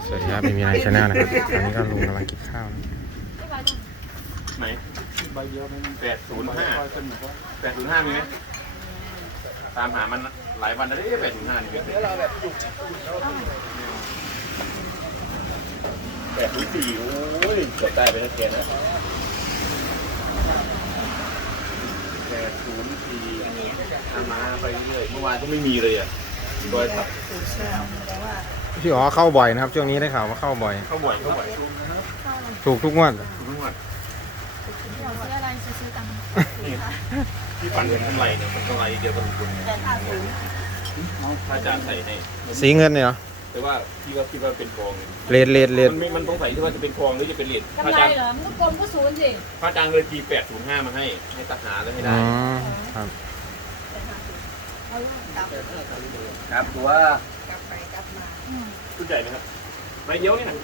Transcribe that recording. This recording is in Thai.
สวัสดีครับมีอะไรชาแนลนะครับตอนนี้ก็ลุงกำลังกินข้าวนะไหนใบเดียวมัน 805มีไหมตามหามันหลายวันแล้วได้805นี่ไหมเดี๋ยวเราแบบอยู่ 804โอ้ยเกิดได้ไปแล้วแกนะ804เอามาไปเรื่อยเมื่อวานก็ไม่มีเลยอ่ะโดยครับพี่อ๋อเข้าบ่อยนะครับช่วงนี้ได้ข่าวว่าเข้าบ่อยเข้าบ่อยถูกทุกงวดทุกวันซื้ออะไรซื้อตังค์นี่ที่ฝันเห็นกำไรเนี่ยเป็นกำไรเดียวกันทุกคนถ้าอาจารย์ใส่ให้สีเงินเนี่ยเหรอแต่ว่าพี่ก็คิดว่าเป็นทองเลดมันต้องใส่ที่ว่าจะเป็นทองหรือจะเป็นเหรียญพกำระอาไรจารย์เหรอมันก็กลมก็ศูนย์สิพระอาจารย์เลยตี805มาให้ทหารแล้วให้อ๋ได้อครับครับตัวชุดใหญ่ไหมครับใบเดียวเนี่ย